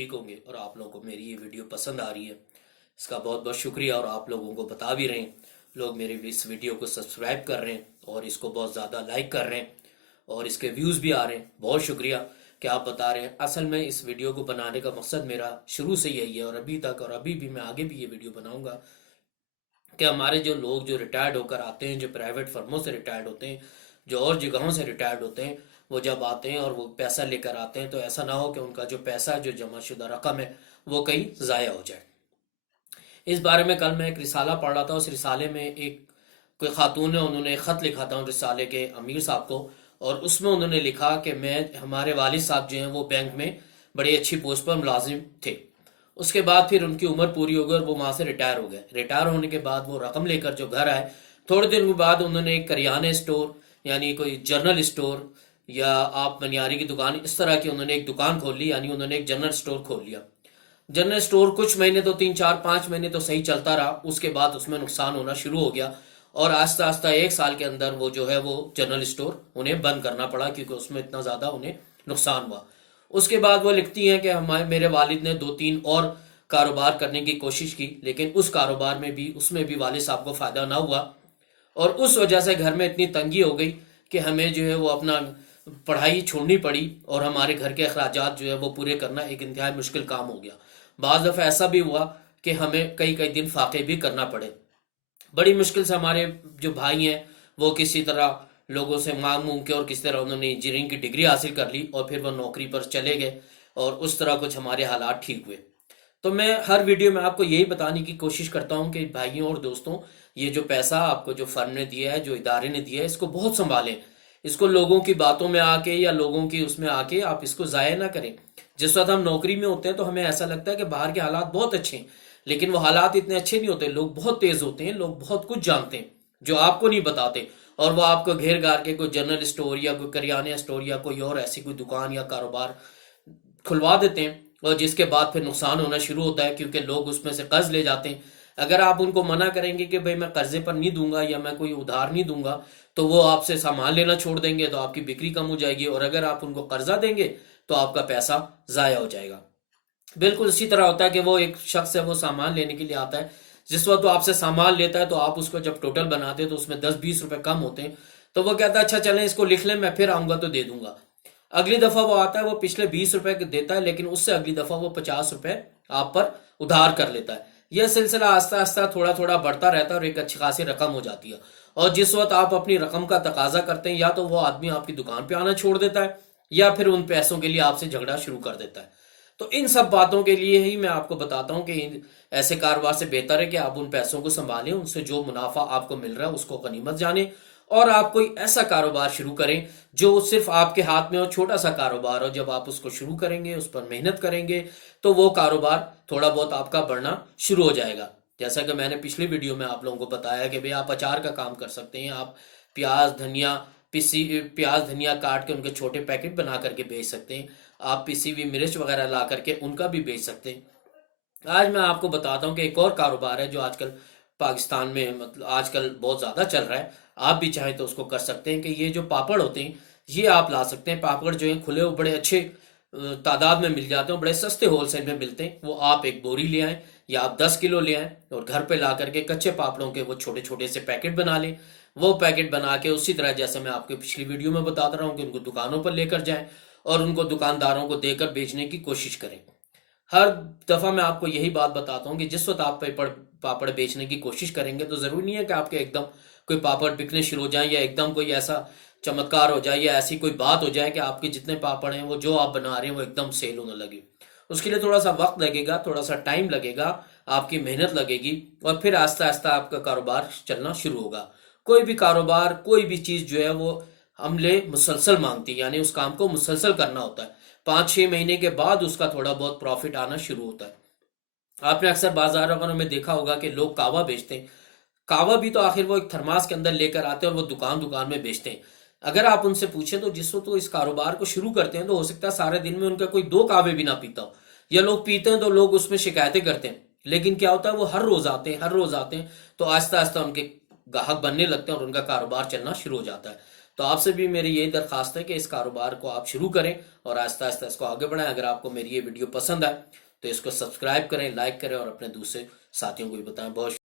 ٹھیک ہوں گے اور آپ لوگوں کو میری یہ ویڈیو پسند آ رہی ہے، اس کا بہت بہت شکریہ۔ اور آپ لوگوں کو بتا بھی رہے ہیں، لوگ میرے اس ویڈیو کو سبسکرائب کر رہے ہیں اور اس کو بہت زیادہ لائک کر رہے ہیں اور اس کے ویوز بھی آ رہے ہیں، بہت شکریہ کہ آپ بتا رہے ہیں۔ اصل میں اس ویڈیو کو بنانے کا مقصد میرا شروع سے یہی ہے، اور ابھی تک اور ابھی بھی میں آگے بھی یہ ویڈیو بناؤں گا، کہ ہمارے جو لوگ جو ریٹائرڈ ہو کر آتے ہیں، جو پرائیویٹ فرموں سے ریٹائرڈ ہوتے ہیں، جو اور جگہوں سے ریٹائرڈ ہوتے ہیں، وہ جب آتے ہیں اور وہ پیسہ لے کر آتے ہیں تو ایسا نہ ہو کہ ان کا جو پیسہ جو جمع شدہ رقم ہے وہ کہیں ضائع ہو جائے۔ اس بارے میں کل میں ایک رسالہ پڑھ رہا تھا، اس رسالے میں ایک کوئی خاتون نے انہوں نے خط لکھا تھا ان رسالے کے امیر صاحب کو، اور اس میں انہوں نے لکھا کہ ہمارے والد صاحب جو ہیں وہ بینک میں بڑی اچھی پوسٹ پر ملازم تھے، اس کے بعد پھر ان کی عمر پوری ہو گئی اور وہ وہاں سے ریٹائر ہو گئے۔ ریٹائر ہونے کے بعد وہ رقم لے کر جو گھر آئے، تھوڑے دن کے بعد انہوں نے ایک کریانے اسٹور یعنی کوئی جنرل اسٹور یا آپ منیاری کی دکان، اس طرح کی انہوں نے ایک دکان کھول لی، یعنی انہوں نے ایک جنرل اسٹور کھول لیا۔ جنرل اسٹور کچھ مہینے تو 3 4 5 مہینے تو صحیح چلتا رہا، اس کے بعد اس میں نقصان ہونا شروع ہو گیا، اور آہستہ آہستہ 1 سال کے اندر وہ جو ہے وہ جنرل اسٹور انہیں بند کرنا پڑا، کیونکہ اس میں اتنا زیادہ انہیں نقصان ہوا۔ اس کے بعد وہ لکھتی ہیں کہ میرے والد نے 2 3 اور کاروبار کرنے کی کوشش کی، لیکن اس کاروبار میں بھی اس میں بھی والد صاحب کو فائدہ نہ ہوا، اور اس وجہ سے گھر میں اتنی تنگی ہو گئی کہ ہمیں جو ہے وہ اپنا پڑھائی چھوڑنی پڑی، اور ہمارے گھر کے اخراجات جو ہے وہ پورے کرنا ایک انتہائی مشکل کام ہو گیا۔ بعض دفعہ ایسا بھی ہوا کہ ہمیں کئی کئی دن فاقے بھی کرنا پڑے۔ بڑی مشکل سے ہمارے جو بھائی ہیں وہ کسی طرح لوگوں سے مانگ مونگ کے اور کس طرح انہوں نے انجینئرنگ کی ڈگری حاصل کر لی، اور پھر وہ نوکری پر چلے گئے، اور اس طرح کچھ ہمارے حالات ٹھیک ہوئے۔ تو میں ہر ویڈیو میں آپ کو یہی بتانے کی کوشش کرتا ہوں کہ بھائیوں اور دوستوں، یہ جو پیسہ آپ کو جو فرم نے دیا ہے، جو ادارے نے دیا ہے، اس کو بہت سنبھالیں، اس کو لوگوں کی باتوں میں آ کے یا لوگوں کی اس میں آ کے آپ اس کو ضائع نہ کریں۔ جس وقت ہم نوکری میں ہوتے ہیں تو ہمیں ایسا لگتا ہے کہ باہر کے حالات بہت اچھے ہیں، لیکن وہ حالات اتنے اچھے نہیں ہوتے، لوگ بہت تیز ہوتے ہیں، لوگ بہت کچھ جانتے ہیں جو آپ کو نہیں بتاتے، اور وہ آپ کو گھیر گار کے کوئی جنرل اسٹور یا کوئی کریانے اسٹور یا کوئی اور ایسی کوئی دکان یا کاروبار کھلوا دیتے ہیں، اور جس کے بعد پھر نقصان ہونا شروع ہوتا ہے، کیونکہ لوگ اس میں سے قرض لے جاتے ہیں۔ اگر آپ ان کو منع کریں گے کہ بھئی میں قرضے پر نہیں دوں گا یا میں کوئی ادھار نہیں دوں گا، تو وہ آپ سے سامان لینا چھوڑ دیں گے، تو آپ کی بکری کم ہو جائے گی، اور اگر آپ ان کو قرضہ دیں گے تو آپ کا پیسہ ضائع ہو جائے گا۔ بالکل اسی طرح ہوتا ہے کہ وہ ایک شخص ہے، وہ سامان لینے کے لیے آتا ہے، جس وقت وہ آپ سے سامان لیتا ہے تو آپ اس کو جب ٹوٹل بناتے ہیں تو اس میں 10 20 روپے کم ہوتے ہیں، تو وہ کہتا ہے اچھا چلیں اس کو لکھ لیں، میں پھر آؤں گا تو دے دوں گا۔ اگلی دفعہ وہ آتا ہے، وہ پچھلے 20 روپے دیتا ہے، لیکن اس سے اگلی دفعہ وہ 50 روپے آپ پر ادھار کر لیتا ہے۔ یہ سلسلہ آہستہ آہستہ تھوڑا تھوڑا بڑھتا رہتا ہے اور ایک اچھی خاصی رقم ہو جاتی ہے، اور جس وقت آپ اپنی رقم کا تقاضا کرتے ہیں، یا تو وہ آدمی آپ کی دکان پہ آنا چھوڑ دیتا ہے، یا پھر ان پیسوں کے لیے آپ سے جھگڑا شروع کر دیتا ہے۔ تو ان سب باتوں کے لیے ہی میں آپ کو بتاتا ہوں کہ ایسے کاروبار سے بہتر ہے کہ آپ ان پیسوں کو سنبھالیں، ان سے جو منافع آپ کو مل رہا ہے اس کو غنیمت جانیں، اور آپ کوئی ایسا کاروبار شروع کریں جو صرف آپ کے ہاتھ میں ہو، چھوٹا سا کاروبار ہو۔ جب آپ اس کو شروع کریں گے، اس پر محنت کریں گے، تو وہ کاروبار تھوڑا بہت آپ کا بڑھنا شروع ہو جائے گا۔ جیسا کہ میں نے پچھلی ویڈیو میں آپ لوگوں کو بتایا کہ بھئی آپ اچار کا کام کر سکتے ہیں، آپ پیاز دھنیا کاٹ کے ان کے چھوٹے پیکٹ بنا کر کے بیچ سکتے ہیں، آپ پسی ہوئی مرچ وغیرہ لا کر کے ان کا بھی بیچ سکتے ہیں۔ آج میں آپ کو بتاتا ہوں کہ ایک اور کاروبار ہے جو آج کل پاکستان میں مطلب آج کل بہت زیادہ چل رہا ہے، آپ بھی چاہیں تو اس کو کر سکتے ہیں، کہ یہ جو پاپڑ ہوتے ہیں یہ آپ لا سکتے ہیں۔ پاپڑ جو ہیں کھلے ہوئے بڑے اچھے تعداد میں مل جاتے ہیں، بڑے سستے ہول سیل میں ملتے ہیں، وہ آپ ایک بوری لے آئیں یا آپ 10 کلو لے آئیں، اور گھر پہ لا کر کے کچے پاپڑوں کے وہ چھوٹے چھوٹے سے پیکٹ بنا لیں۔ وہ پیکٹ بنا کے اسی طرح جیسے میں آپ کو پچھلی ویڈیو میں بتاتا رہا ہوں کہ ان کو دکانوں پر لے کر جائیں اور ان کو دکانداروں کو دے کر بیچنے کی کوشش کریں۔ ہر دفعہ میں آپ کو یہی بات بتاتا ہوں کہ جس وقت آپ پاپڑ بیچنے کی کوشش کریں گے تو ضروری نہیں ہے کہ آپ کے ایک دم کوئی پاپڑ بکنے شروع ہو جائیں، یا ایک دم کوئی ایسا چمتکار ہو جائے یا ایسی کوئی بات ہو جائے کہ آپ کے جتنے پاپڑ ہیں وہ جو آپ بنا رہے ہیں وہ ایک دم سیل ہونے لگے۔ اس کے لیے تھوڑا سا وقت لگے گا، تھوڑا سا ٹائم لگے گا، آپ کی محنت لگے گی، اور پھر آہستہ آہستہ آپ کا کاروبار چلنا شروع ہوگا۔ کوئی بھی کاروبار، کوئی بھی چیز جو ہے وہ عملے مسلسل مانگتی ہے، یعنی اس کام کو مسلسل کرنا ہوتا ہے۔ 5 6 مہینے کے بعد اس کا تھوڑا بہت پروفٹ آنا شروع ہوتا ہے۔ آپ نے اکثر بازاروں میں دیکھا ہوگا کہ لوگ کہوہ بیچتے ہیں، کہوہ بھی تو آخر وہ ایک تھرماس کے اندر لے کر آتے ہیں اور وہ دکان دکان میں بیچتے ہیں۔ اگر آپ ان سے پوچھیں تو جس وقت وہ اس کاروبار کو شروع کرتے ہیں تو ہو سکتا ہے سارے دن میں ان کا کوئی 2 کہوے بھی نہ پیتا ہو، یا لوگ پیتے ہیں تو لوگ اس میں شکایتیں کرتے ہیں، لیکن کیا ہوتا ہے وہ ہر روز آتے ہیں، ہر روز آتے ہیں، تو آہستہ آہستہ ان کے گاہک بننے لگتے ہیں اور ان کا کاروبار چلنا شروع ہو جاتا ہے۔ تو آپ سے بھی میری یہی درخواست ہے کہ اس کاروبار کو آپ شروع کریں اور آہستہ آہستہ اس کو آگے بڑھائیں. اگر آپ کو میری یہ ویڈیو پسند آئے تو اس کو سبسکرائب کریں، لائک کریں اور اپنے دوسرے ساتھیوں کو بھی بتائیں. بہت